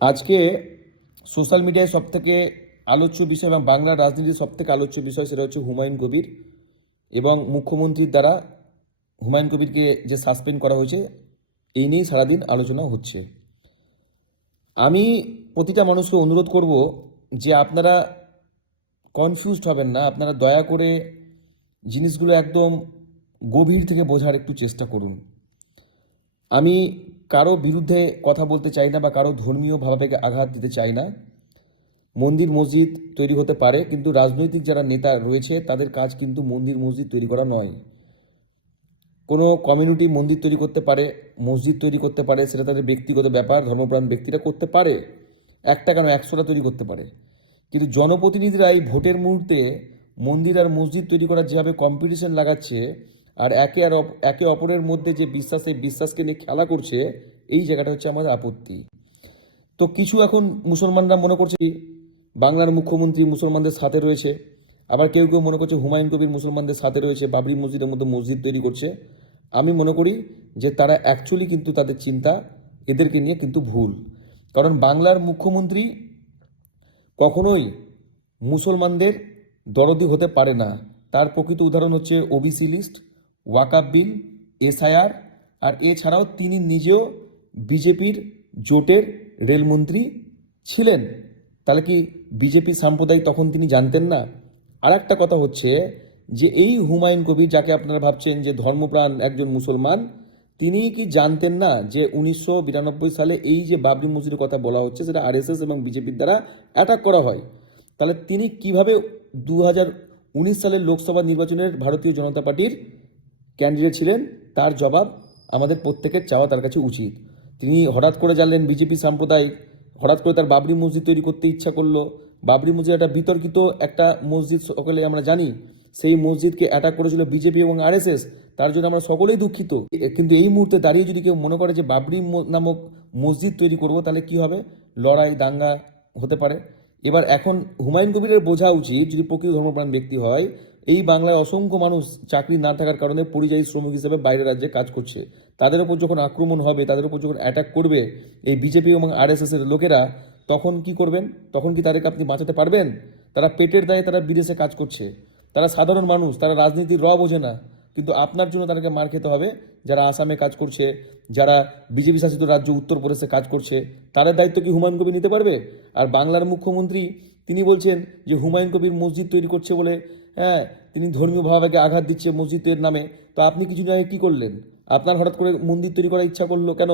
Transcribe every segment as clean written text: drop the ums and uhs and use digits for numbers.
আজকে সোশ্যাল মিডিয়ায় সবথেকে আলোচ্য বিষয় এবং বাংলার রাজনীতির সবথেকে আলোচ্য বিষয় সেটা হচ্ছে হুমায়ুন কবির এবং মুখ্যমন্ত্রীর দ্বারা হুমায়ুন কবিরকে যে সাসপেন্ড করা হয়েছে এই নিয়েই সারাদিন আলোচনা হচ্ছে। আমি প্রতিটা মানুষকে অনুরোধ করব যে আপনারা কনফিউজড হবেন না, আপনারা দয়া করে জিনিসগুলো একদম গভীর থেকে বোঝার একটু চেষ্টা করুন। আমি কারো বিরুদ্ধে কথা বলতে চাই না বা কারো ধর্মীয় ভাবাবেগে আঘাত দিতে চাই না। মন্দির মসজিদ তৈরি হতে পারে, কিন্তু রাজনৈতিক যারা নেতা রয়েছে তাদের কাজ কিন্তু মন্দির মসজিদ তৈরি করা নয়। কোনো কমিউনিটি মন্দির তৈরি করতে পারে, মসজিদ তৈরি করতে পারে, সেটা তাদের ব্যক্তিগত ব্যাপার, ধর্মপ্রাণ ব্যক্তিরা করতে পারে, একটা কেন 100টা তৈরি করতে পারে। কিন্তু জনপ্রতিনিধিরা এই ভোটের মুহূর্তে মন্দির আর মসজিদ তৈরি করার যেভাবে কম্পিটিশন লাগাচ্ছে আর একে অপরের মধ্যে যে বিশ্বাস, এই বিশ্বাসকে নিয়ে খেলা করছে, এই জায়গাটা হচ্ছে আমাদের আপত্তি। তো কিছু এখন মুসলমানরা মনে করছে বাংলার মুখ্যমন্ত্রী মুসলমানদের সাথে রয়েছে, আবার কেউ কেউ মনে করছে হুমায়ুন কবির মুসলমানদের সাথে রয়েছে, বাবরি মসজিদের মতো মসজিদ তৈরি করছে। আমি মনে করি যে তারা অ্যাকচুয়ালি কিন্তু তাদের চিন্তা এদেরকে নিয়ে কিন্তু ভুল। কারণ বাংলার মুখ্যমন্ত্রী কখনোই মুসলমানদের দরদি হতে পারে না। তার প্রকৃত উদাহরণ হচ্ছে ওবিসি লিস্ট, ওয়াকাব বিল, এসআইআর, আর এছাড়াও তিনি নিজেও বিজেপির জোটের রেলমন্ত্রী ছিলেন। তাহলে কি বিজেপি সাম্প্রদায়িক তখন তিনি জানতেন না? আর একটা কথা হচ্ছে যে এই হুমায়ুন কবির, যাকে আপনারা ভাবছেন যে ধর্মপ্রাণ একজন মুসলমান, তিনি কি জানতেন না যে 1992 সালে এই যে বাবরি মসজিদের কথা বলা হচ্ছে সেটা আরএসএস এবং বিজেপির দ্বারা অ্যাটাক করা হয়? তাহলে তিনি কিভাবে 2019 সালের লোকসভা নির্বাচনের ভারতীয় জনতা পার্টির ক্যান্ডিডেট ছিলেন? তার জবাব আমাদের প্রত্যেকের চাওয়া তার কাছে উচিত। তিনি হঠাৎ করে জানলেন বিজেপি সাম্প্রদায়িক, হঠাৎ করে তার বাবরি মসজিদ তৈরি করতে ইচ্ছা করলো। বাবরি মসজিদ একটা বিতর্কিত একটা মসজিদ, সকলে আমরা জানি। সেই মসজিদকে অ্যাটাক করেছিল বিজেপি এবং আরএসএস, তার জন্য আমরা সকলেই দুঃখিত। কিন্তু এই মুহূর্তে দাঁড়িয়ে যদি কেউ মনে করে যে বাবরি নামক মসজিদ তৈরি করব, তাহলে কি হবে? লড়াই দাঙ্গা হতে পারে। এবার এখন হুমায়ুন কবিরের বোঝা উচিত, যদি প্রকৃত ধর্মপ্রাণ ব্যক্তি হয়, এই বাংলায় অসংখ্য মানুষ চাকরি না থাকার কারণে পরিযায়ী শ্রমিক হিসেবে বাইরের রাজ্যে কাজ করছে। তাদের উপর যখন আক্রমণ হবে, তাদের উপর যখন অ্যাটাক করবে এই বিজেপি এবং আরএসএস এর লোকেরা, তখন কি করবেন? তখন কি তাদেরকে আপনি বাঁচাতে পারবেন? তারা পেটের দায়ে তারা বিদেশে কাজ করছে, তারা সাধারণ মানুষ, তারা রাজনীতির বোঝে না, কিন্তু আপনার জন্য তাদেরকে মার খেতে হবে। যারা আসামে কাজ করছে, যারা বিজেপি শাসিত রাজ্য উত্তরপ্রদেশে কাজ করছে, তাদের দায়িত্ব কি হুমায়ুন কবির নিতে পারবে? আর বাংলার মুখ্যমন্ত্রী তিনি বলছেন যে হুমায়ুন কবির মসজিদ তৈরি করছে বলে, হ্যাঁ, তিনি ধর্মীয় ভাবাবেগে আঘাত দিচ্ছে মসজিদের নামে। তো আপনি কিছুদিন আগে কি করলেন? আপনার হঠাৎ করে মন্দির তৈরি করার ইচ্ছা করলো কেন?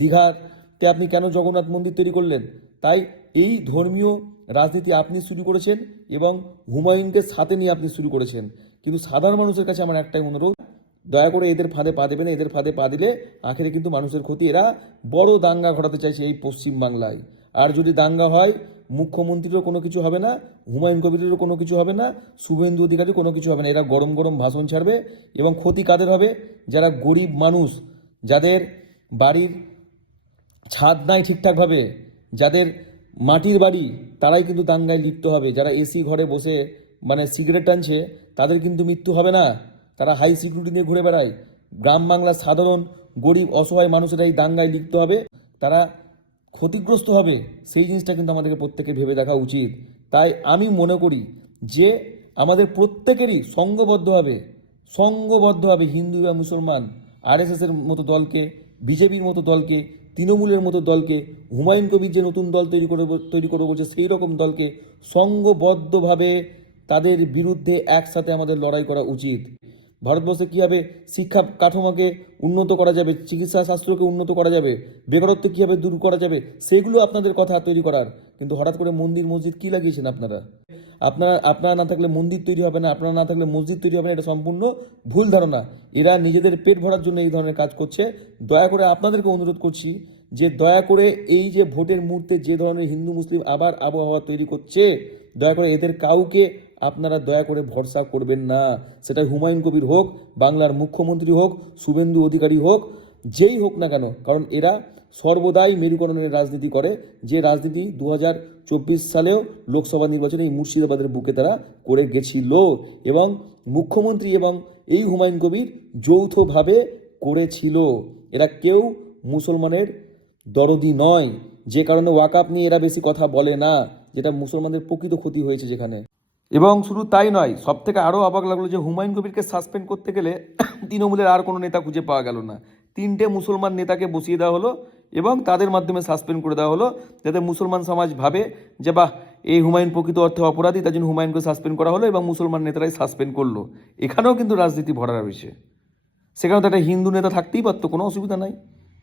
দীঘাতে আপনি কেন জগন্নাথ মন্দির তৈরি করলেন? তাই এই ধর্মীয় রাজনীতি আপনি শুরু করেছেন এবং হুমায়ুনকে সাথে নিয়ে আপনি শুরু করেছেন। কিন্তু সাধারণ মানুষের কাছে আমার একটাই অনুরোধ, দয়া করে এদের ফাঁদে পা দেবেন। এদের ফাঁদে পা দিলে আখেরে কিন্তু মানুষের ক্ষতি। এরা বড় দাঙ্গা ঘটাতে চাইছে এই পশ্চিম বাংলায়। আর যদি দাঙ্গা হয়, মুখ্যমন্ত্রীরও কোনো কিছু হবে না, হুমায়ুন কবিরেরও কোনো কিছু হবে না, শুভেন্দু অধিকারীর কোনো কিছু হবে না। এরা গরম গরম ভাষণ ছাড়বে এবং ক্ষতি কাদের হবে? যারা গরিব মানুষ, যাদের বাড়ির ছাদ নাই ঠিকঠাকভাবে, যাদের মাটির বাড়ি, তারাই কিন্তু দাঙ্গায় লিপ্ত হবে। যারা এসি ঘরে বসে মানে সিগারেট টানছে, তাদের কিন্তু মৃত্যু হবে না, তারা হাই সিকিউরিটি নিয়ে ঘুরে বেড়ায়। গ্রাম বাংলার সাধারণ গরিব অসহায় মানুষেরা এই দাঙ্গায় লিপ্ত হবে, তারা ক্ষতিগ্রস্ত হবে। সেই জিনিসটা কিন্তু আমাদেরকে প্রত্যেকে ভেবে দেখা উচিত। তাই আমি মনে করি যে আমাদের প্রত্যেকেরই সঙ্গবদ্ধভাবে হিন্দু বা মুসলমান, আরএসএস এর মতো দলকে, বিজেপির মতো দলকে, তৃণমূলের মতো দলকে, হুমায়ুন কবির যে নতুন দল তৈরি করবো বলছে সেই রকম দলকে সঙ্গবদ্ধভাবে তাদের বিরুদ্ধে একসাথে আমাদের লড়াই করা উচিত। ভারতবর্ষে কীভাবে শিক্ষা কাঠামোকে উন্নত করা যাবে, চিকিৎসা শাস্ত্রকে উন্নত করা যাবে, বেকারত্ব কীভাবে দূর করা যাবে, সেগুলো আপনাদের কথা তৈরি করার। কিন্তু হঠাৎ করে মন্দির মসজিদ কি লাগিয়েছেন আপনারা? আপনারা না থাকলে মন্দির তৈরি হবে না, আপনারা না থাকলে মসজিদ তৈরি হবে না, এটা সম্পূর্ণ ভুল ধারণা। এরা নিজেদের পেট ভরার জন্য এই ধরনের কাজ করছে। দয়া করে আপনাদেরকে অনুরোধ করছি যে দয়া করে এই যে ভোটের মুহূর্তে যে ধরনের হিন্দু মুসলিম আবার আবহাওয়া তৈরি করছে, দয়া করে এদের কাউকে আপনারা দয়া করে ভরসা করবেন না। সেটা হুমায়ুন কবির হোক, বাংলার মুখ্যমন্ত্রী হোক, শুভেন্দু অধিকারী হোক, যেই হোক না কেন। কারণ এরা সর্বদাই মেরুকরণের রাজনীতি করে, যে রাজনীতি 2024 সালেও লোকসভা নির্বাচনে এই মুর্শিদাবাদের বুকে তারা করে গেছিল এবং মুখ্যমন্ত্রী এবং এই হুমায়ুন কবির যৌথভাবে করেছিল। এরা কেউ মুসলমানের দরদি নয়, যে কারণে ওয়াকআপ নিয়ে এরা বেশি কথা বলে না, যেটা মুসলমানদের প্রকৃত ক্ষতি হয়েছে যেখানে। এবং শুধু তাই নয়, সব থেকে আরও অবাক লাগলো যে হুমায়ুন কবিরকে সাসপেন্ড করতে গেলে তৃণমূলের আর কোনো নেতা খুঁজে পাওয়া গেল না। 3টে মুসলমান নেতাকে বসিয়ে দেওয়া হলো এবং তাদের মাধ্যমে সাসপেন্ড করে দেওয়া হলো, যাতে মুসলমান সমাজ ভাবে যে বাহ, এই হুমায়ুন প্রকৃত অর্থে অপরাধী, তার জন্য হুমায়ুনকে সাসপেন্ড করা হলো এবং মুসলমান নেতারাই সাসপেন্ড করলো। এখানেও কিন্তু রাজনীতি ভরা রয়েছে। সেখানে তো একটা হিন্দু নেতা থাকতেই পারতো, কোনো অসুবিধা নাই।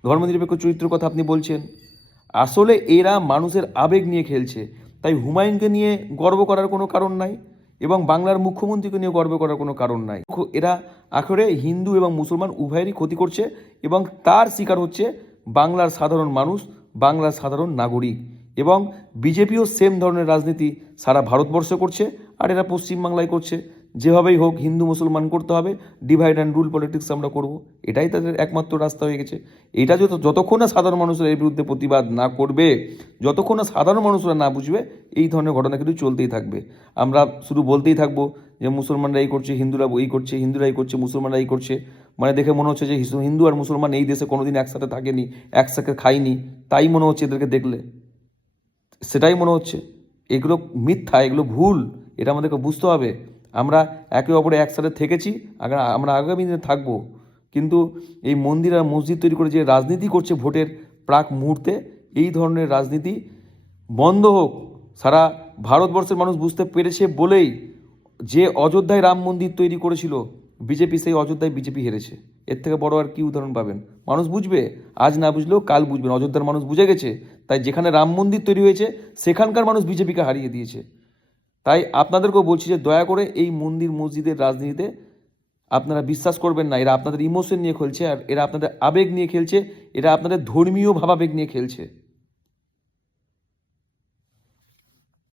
ধর্মনিরপেক্ষ চরিত্রের কথা আপনি বলছেন। আসলে এরা মানুষের আবেগ নিয়ে খেলছে। তাই হুমায়ুনকে নিয়ে গর্ব করার কোনো কারণ নাই এবং বাংলার মুখ্যমন্ত্রীকে নিয়ে গর্ব করার কোনো কারণ নাই। এরা আখরে হিন্দু এবং মুসলমান উভয়েরই ক্ষতি করছে এবং তার শিকার হচ্ছে বাংলার সাধারণ মানুষ, বাংলার সাধারণ নাগরিক। এবং বিজেপিও সেম ধরনের রাজনীতি সারা ভারতবর্ষ করছে, আর এরা পশ্চিমবাংলায় করছে। যেভাবেই হোক হিন্দু মুসলমান করতে হবে, ডিভাইড অ্যান্ড রুল পলিটিক্স আমরা করব, এটাই তাদের একমাত্র রাস্তা হয়ে গেছে। এটা যতক্ষণ না সাধারণ মানুষরা এর বিরুদ্ধে প্রতিবাদ না করবে, যতক্ষণ না সাধারণ মানুষরা না বুঝবে, এই ধরনের ঘটনা কিন্তু চলতেই থাকবে। আমরা শুধু বলতেই থাকবো যে মুসলমানরা এই করছে, হিন্দুরা এই করছে, হিন্দুরা এই করছে, মুসলমানরা এই করছে। মানে দেখে মনে হচ্ছে যে হিন্দু আর মুসলমান এই দেশে কোনোদিন একসাথে থাকেনি, একসাথে খায়নি, তাই মনে হচ্ছে এদেরকে দেখলে, সেটাই মনে হচ্ছে। এগুলো মিথ্যা, এগুলো ভুল, এটা আমাদেরকে বুঝতে হবে। আমরা একে অপরে একসাথে থেকেছি, আমরা আগামী দিনে থাকবো। কিন্তু এই মন্দির আর মসজিদ তৈরি করে যে রাজনীতি করছে ভোটের প্রাক মুহূর্তে, এই ধরনের রাজনীতি বন্ধ হোক। সারা ভারতবর্ষের মানুষ বুঝতে পেরেছে বলেই যে অযোধ্যায় রাম মন্দির তৈরি করেছিল বিজেপি, সেই অযোধ্যায় বিজেপি হেরেছে। এর থেকে বড় আর কি উদাহরণ পাবেন? মানুষ বুঝবে, আজ না বুঝলেও কাল বুঝবেন। অযোধ্যার মানুষ বুঝে গেছে, তাই যেখানে রাম মন্দির তৈরি হয়েছে সেখানকার মানুষ বিজেপিকে হারিয়ে দিয়েছে। তাই আপনাদেরকেও বলছি যে দয়া করে এই মন্দির মসজিদের রাজনীতিতে আপনারা বিশ্বাস করবেন না। এরা আপনাদের ইমোশন নিয়ে খেলছে, আর এরা আপনাদের আবেগ নিয়ে খেলছে, এরা আপনাদের ধর্মীয় ভাবাবেগ নিয়ে খেলছে।